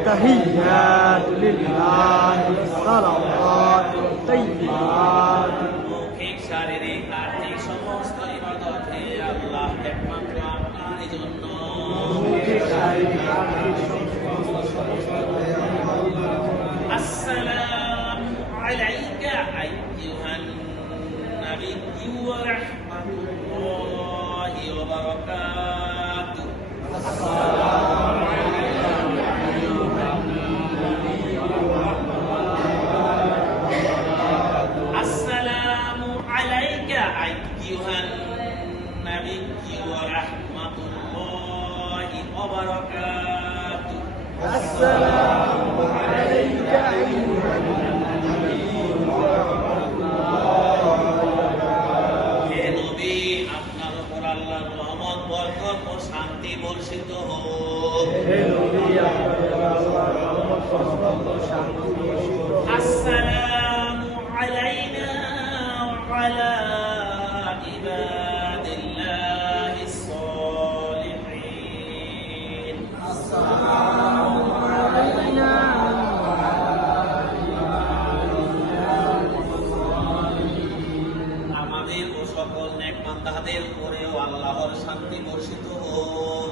আত-তাহিয়াতু লিল্লাহি সালাওয়াতু তাইয়্যিবাত। মৌখিক শারীরিক আর্থিক সমস্ত ইবাদত হে আল্লাহ একমাত্র আপনারই জন্য। আসসালামু আলাইকা আইয়ুহান নাবিয়্যু ওয়া রাহমাতুল্লাহি ওয়া বারাকাতুহু। আসসালামু আলাইকা আইয়ুহান নাবিয়্যু ওয়া রাহমাতুল্লাহি ওয়া বারাকাতুহু। আসসালামু আলাইকা আইয়ুহান নাবিয়্যু ওয়া রাহমাতুল্লাহি। হে নবী, আপনার উপর আল্লাহর রহমত, বরকত ও শান্তি বর্ষিত হোক। হে নবী, আপনার উপর আল্লাহর রহমত, বরকত ও শান্তি বর্ষিত হোক। আসসালামু আলাইনা ওয়া আলা ইবাদিল্লাহিস সালিহিন। আসসালামু আলাইনা ওয়া আলা আমাদের ও সকল নেক বান্দাদের উপরেও আল্লাহর শান্তি বর্ষিত হোক।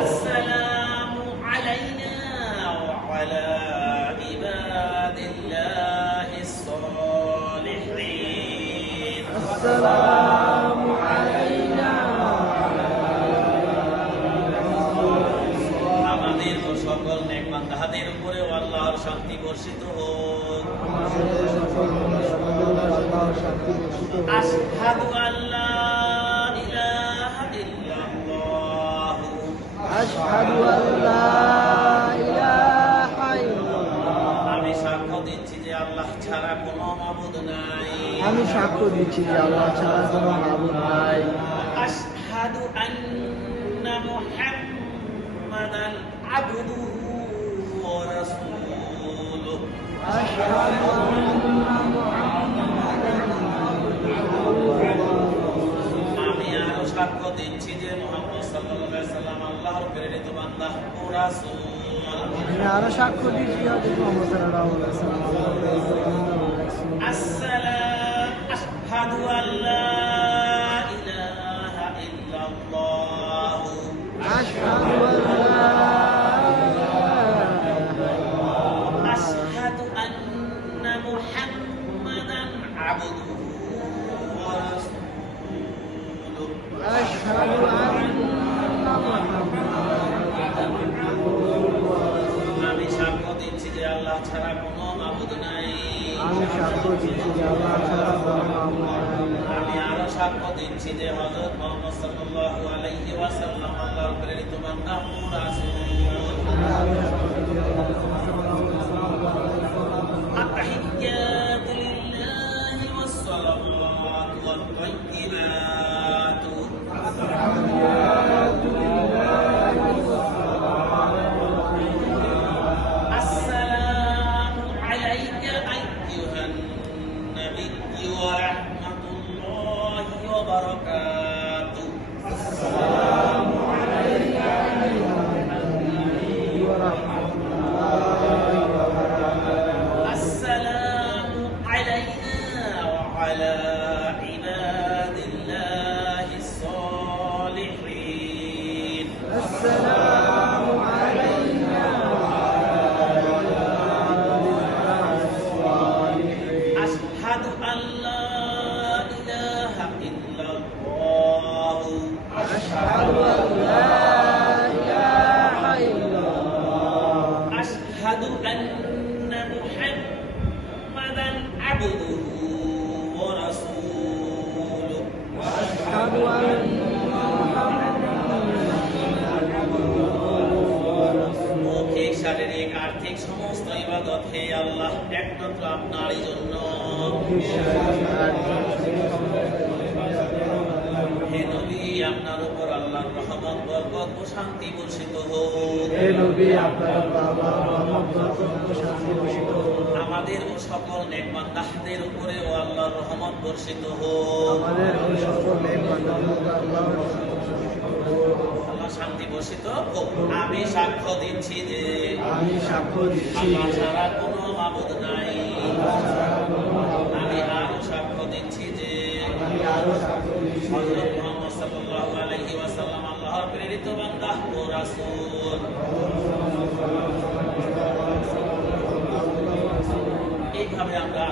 আসসালামু আলাইনা ওয়া আলা ইবাদিল্লাহিস সালিহিন। আসসালামু আলাইনা আমাদের ও সকল নেক বান্দাদের উপরেও আল্লাহর শান্তি বর্ষিত হোক। আশহাদু আল্লা ইলাহা ইল্লাল্লাহ। আশহাদু আল্লা ইলাহা ইল্লাল্লাহ। আমি সাক্ষ্য দিচ্ছি যে আল্লাহ ছাড়া কোনো মাবুদ নাই। আমি সাক্ষ্য দিচ্ছি যে আল্লাহ ছাড়া কোনো মাবুদ নাই। আশহাদু আন্না মুহাম্মাদান আবদুহু ওয়া রাসূলুহু। আশহাদু আন্না মুহাম্মাদান আবদুহু ওয়া রাসূলুহু। আমি আরো সাক্ষ্য দিচ্ছি যে মুহাম্মদ সাল্লাল্লাহু আলাইহি সাল্লাম আল্লাহর প্রেরিত বান্দা ও রাসূল। আমি আরো সাক্ষ্য দিচ্ছি হযরত মুহাম্মদ সাল্লাল্লাহু আলাইহি ওয়াসাল্লাম আল্লাহর প্রেরিত বান্দা ও রাসূল। আশহাদু আল্লা ইলাহা ইল্লাল্লাহ। আশহাদু আল্লা আশহাদু আন্না মুহাম্মাদান আবদুহু ওয়া রাসূলুহু। আশহাদু আন্না মুহাম্মাদান আবদুহু ওয়া রাসূলুহু। আমি সাক্ষ্য দিচ্ছি যে আল্লাহ ছাড়া কোনো মাবুদ নাই। আমি সাক্ষ্য দিচ্ছি যে আল্লাহ ছাড়া কোনো মাবুদ নাই। আমি আরো সাক্ষ্য দিচ্ছি যে হযরত মুহাম্মদ সাল্লাল্লাহু আলাইহি ওয়াসাল্লাম আল্লাহর প্রেরিত বান্দা ও রাসূল। التحيات لله والصلوات والطيبات. السلام عليك أيها النبي ورحمة الله وبركاته. السلام عليك أيها النبي ورحمة الله وبركاته. السلام علينا وعلى عباد الله الصالحين. السلام علينا وعلى عباد الله الصالحين. أشهد أن لا إله إلا الله. أشهد أن لا إله إلا الله. أشهد أن محمدا عبده ورسوله. وأشهد أن محمدا عبده ورسوله. মৌখিক শারীরিক আর্থিক সমস্ত ইবাদত হে আল্লাহ একমাত্র আপনারই জন্য। হে নবী, আপনার উপর আল্লাহর রহমত, বরকত ও শান্তি বর্ষিত হোক। হে নবী, আপনার আল্লাহর রহমত, বরকত ও শান্তি বর্ষিত হোক। আমাদের ও সকল নেক বান্দাদের উপরেও আল্লাহর রহমত বর্ষিত হোক। আমাদের ওই সকল নেক বান্দাদের উপর আল্লাহর রহমত বর্ষিত হোক। আল্লাহ শান্তি ঘোষিত হোক। আমি সাক্ষ্য দিচ্ছি যে আমি সাক্ষ্য দিচ্ছি আল্লাহ ছাড়া কোনো মাবুদ নাই। আমি আরো সাক্ষ্য দিচ্ছি যে হযরত মুহাম্মদ সাল্লাল্লাহু আলাইহি ওয়াসাল্লাম আল্লাহর প্রেরিত বান্দা ও রাসূল। এইভাবে আমরা